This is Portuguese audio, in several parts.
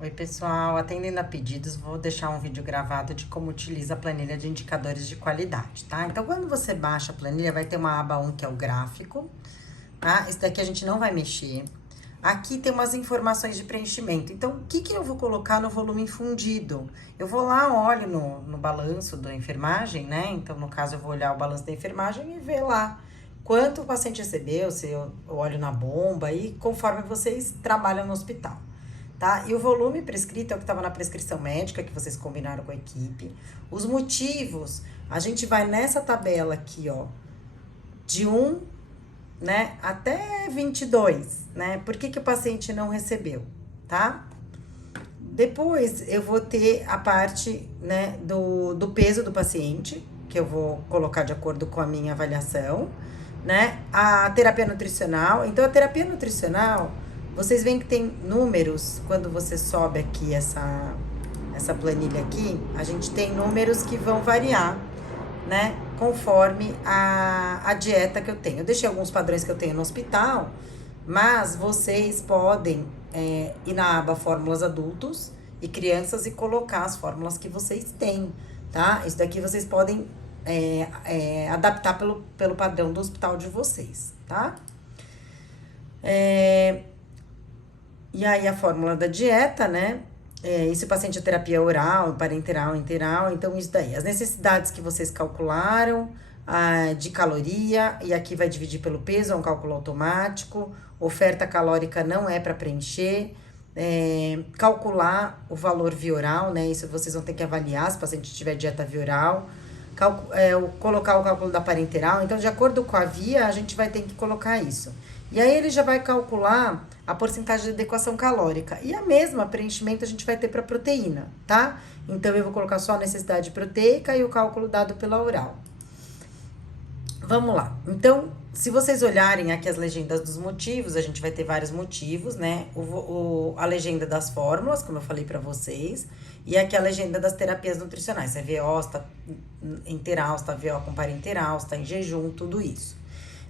Oi, pessoal. Atendendo a pedidos, vou deixar um vídeo gravado de como utiliza a planilha de indicadores de qualidade, tá? Então, quando você baixa a planilha, vai ter uma aba 1 que é o gráfico, tá? Esse daqui a gente não vai mexer. Aqui tem umas informações de preenchimento. Então, o que eu vou colocar no volume infundido? Eu vou lá, olho no balanço da enfermagem, né? Então, no caso, eu vou olhar o balanço da enfermagem e ver lá quanto o paciente recebeu, se eu olho na bomba, e conforme vocês trabalham no hospital. Tá? E o volume prescrito é o que estava na prescrição médica, que vocês combinaram com a equipe. Os motivos, a gente vai nessa tabela aqui, ó, de 1, né, até 22, né? Por que o paciente não recebeu, tá? Depois, eu vou ter a parte, né, do peso do paciente, que eu vou colocar de acordo com a minha avaliação, né? A terapia nutricional. Então, a terapia nutricional, vocês veem que tem números, quando você sobe aqui essa planilha aqui, a gente tem números que vão variar, né? Conforme a dieta que eu tenho. Eu deixei alguns padrões que eu tenho no hospital, mas vocês podem ir na aba Fórmulas Adultos e Crianças e colocar as fórmulas que vocês têm, tá? Isso daqui vocês podem adaptar pelo padrão do hospital de vocês, tá? E aí a fórmula da dieta, né? E se o paciente é terapia oral, parenteral, enteral, então isso daí. As necessidades que vocês calcularam, de caloria, e aqui vai dividir pelo peso, é um cálculo automático. Oferta calórica não é para preencher. Calcular o valor via oral, né? Isso vocês vão ter que avaliar se o paciente tiver dieta via oral. Colocar o cálculo da parenteral. Então, de acordo com a via, a gente vai ter que colocar isso. E aí, ele já vai calcular a porcentagem de adequação calórica. E a mesma preenchimento a gente vai ter para proteína, tá? Então, eu vou colocar só a necessidade proteica e o cálculo dado pela oral. Vamos lá. Então, se vocês olharem aqui as legendas dos motivos, a gente vai ter vários motivos, né? A legenda das fórmulas, como eu falei para vocês, e aqui a legenda das terapias nutricionais. Se é VO, se tá enteral, se tá VO com parenteral, se tá em jejum, tudo isso.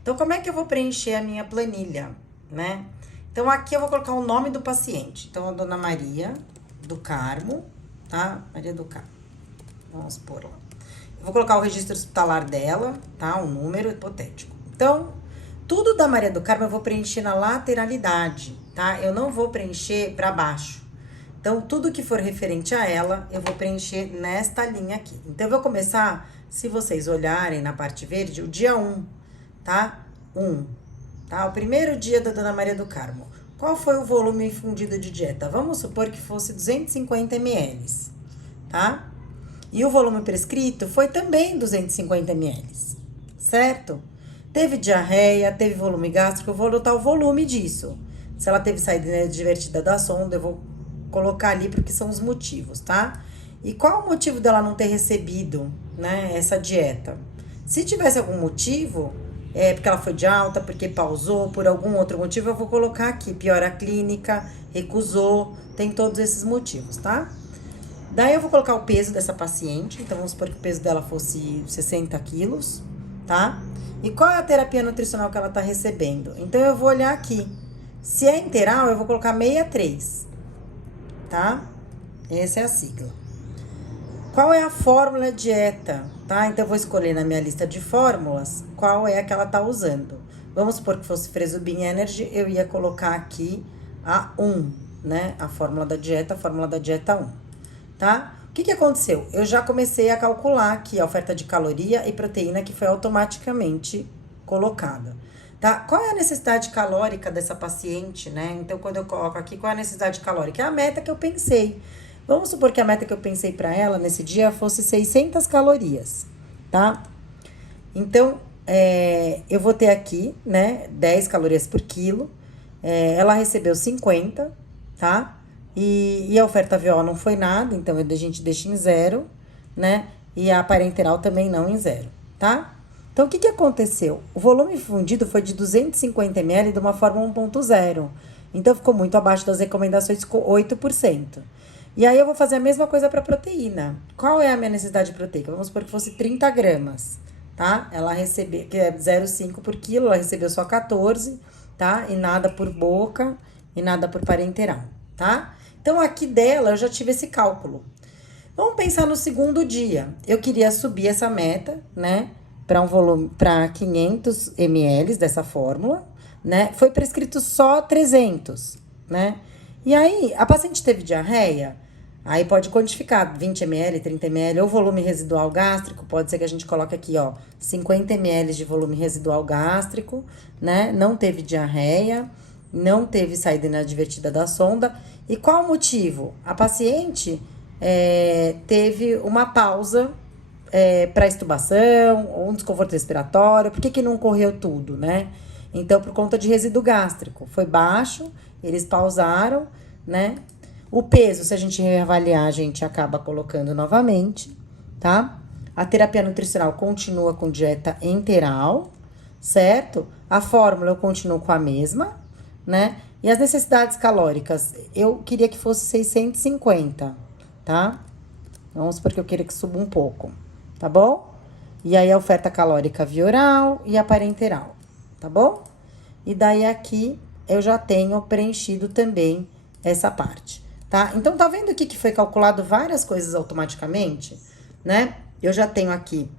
Então, como é que eu vou preencher a minha planilha, né? Então, aqui eu vou colocar o nome do paciente. Então, a dona Maria do Carmo, tá? Maria do Carmo. Vamos pôr lá. Eu vou colocar o registro hospitalar dela, tá? Um número hipotético. Então, tudo da Maria do Carmo eu vou preencher na lateralidade, tá? Eu não vou preencher para baixo. Então, tudo que for referente a ela, eu vou preencher nesta linha aqui. Então, eu vou começar, se vocês olharem na parte verde, o dia 1, tá? 1, tá? O primeiro dia da Dona Maria do Carmo. Qual foi o volume infundido de dieta? Vamos supor que fosse 250 ml, tá? E o volume prescrito foi também 250 ml, certo? Teve diarreia, teve volume gástrico, eu vou anotar o volume disso. Se ela teve saída divertida da sonda, eu vou colocar ali porque são os motivos, tá? E qual o motivo dela não ter recebido, né, essa dieta? Se tivesse algum motivo, porque ela foi de alta, porque pausou, por algum outro motivo, eu vou colocar aqui, piora clínica, recusou, tem todos esses motivos, tá? Daí eu vou colocar o peso dessa paciente, então vamos supor que o peso dela fosse 60 quilos, tá? E qual é a terapia nutricional que ela tá recebendo? Então eu vou olhar aqui. Se é interal, eu vou colocar 63, tá? Essa é a sigla. Qual é a fórmula dieta, tá? Então eu vou escolher na minha lista de fórmulas qual é a que ela tá usando. Vamos supor que fosse Fresobin Energy, eu ia colocar aqui a 1, né? A fórmula da dieta 1, tá? O que aconteceu? Eu já comecei a calcular aqui a oferta de caloria e proteína que foi automaticamente colocada, tá? Qual é a necessidade calórica dessa paciente, né? Então, quando eu coloco aqui, qual é a necessidade calórica? É a meta que eu pensei. Vamos supor que a meta que eu pensei para ela nesse dia fosse 600 calorias, tá? Então, eu vou ter aqui, né, 10 calorias por quilo. Ela recebeu 50, tá? E a oferta VO não foi nada, então a gente deixa em 0, né? E a parenteral também não em 0, tá? Então, o que aconteceu? O volume fundido foi de 250 ml de uma forma 1.0. Então, ficou muito abaixo das recomendações, ficou 8%. E aí, eu vou fazer a mesma coisa para proteína. Qual é a minha necessidade proteica? Vamos supor que fosse 30 gramas, tá? Ela recebeu, que é 0,5 por quilo, ela recebeu só 14, tá? E nada por boca e nada por parenteral, tá? Então, aqui dela, eu já tive esse cálculo. Vamos pensar no segundo dia. Eu queria subir essa meta, né? Para um volume, para 500 ml dessa fórmula, né? Foi prescrito só 300, né? E aí, a paciente teve diarreia, aí pode quantificar 20 ml, 30 ml, ou volume residual gástrico, pode ser que a gente coloque aqui, ó, 50 ml de volume residual gástrico, né? Não teve diarreia, não teve saída inadvertida da sonda. E qual o motivo? A paciente teve uma pausa para extubação, ou um desconforto respiratório. Por que que não correu tudo, né? Então, por conta de resíduo gástrico. Foi baixo, eles pausaram, né? O peso, se a gente reavaliar, a gente acaba colocando novamente, tá? A terapia nutricional continua com dieta enteral, certo? A fórmula eu continuo com a mesma, né? E as necessidades calóricas, eu queria que fosse 650, tá? Vamos supor que eu queira que suba um pouco, tá bom? E aí a oferta calórica via oral e a parenteral, tá bom? E daí aqui eu já tenho preenchido também essa parte, tá? Então, tá vendo aqui que foi calculado várias coisas automaticamente, né? Eu já tenho aqui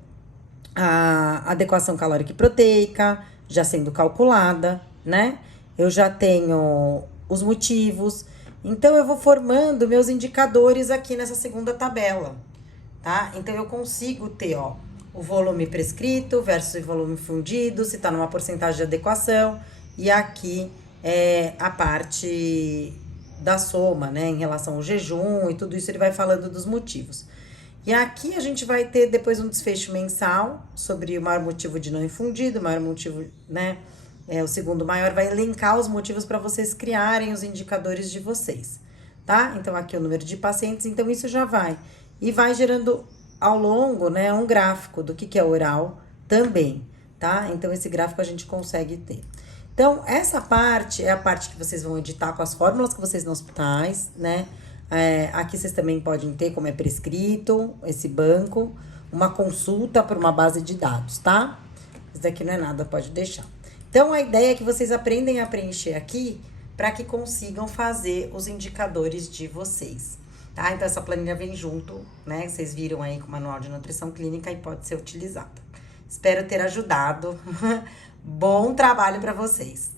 a adequação calórica e proteica já sendo calculada, né? Eu já tenho os motivos. Então, eu vou formando meus indicadores aqui nessa segunda tabela, tá? Então, eu consigo ter, ó, o volume prescrito versus o volume fundido, se tá numa porcentagem de adequação. E aqui é a parte da soma, né? Em relação ao jejum e tudo isso, ele vai falando dos motivos. E aqui a gente vai ter depois um desfecho mensal sobre o maior motivo de não infundido, o maior motivo, né? O segundo maior vai elencar os motivos para vocês criarem os indicadores de vocês, tá? Então, aqui é o número de pacientes, então isso já vai. E vai gerando ao longo, né, um gráfico do que é oral também, tá? Então, esse gráfico a gente consegue ter. Então, essa parte é a parte que vocês vão editar com as fórmulas que vocês nos hospitais, né? Aqui vocês também podem ter, como é prescrito, esse banco, uma consulta por uma base de dados, tá? Isso daqui não é nada, pode deixar. Então, a ideia é que vocês aprendem a preencher aqui para que consigam fazer os indicadores de vocês, tá? Então, essa planilha vem junto, né? Vocês viram aí com o manual de nutrição clínica e pode ser utilizada. Espero ter ajudado. Bom trabalho para vocês!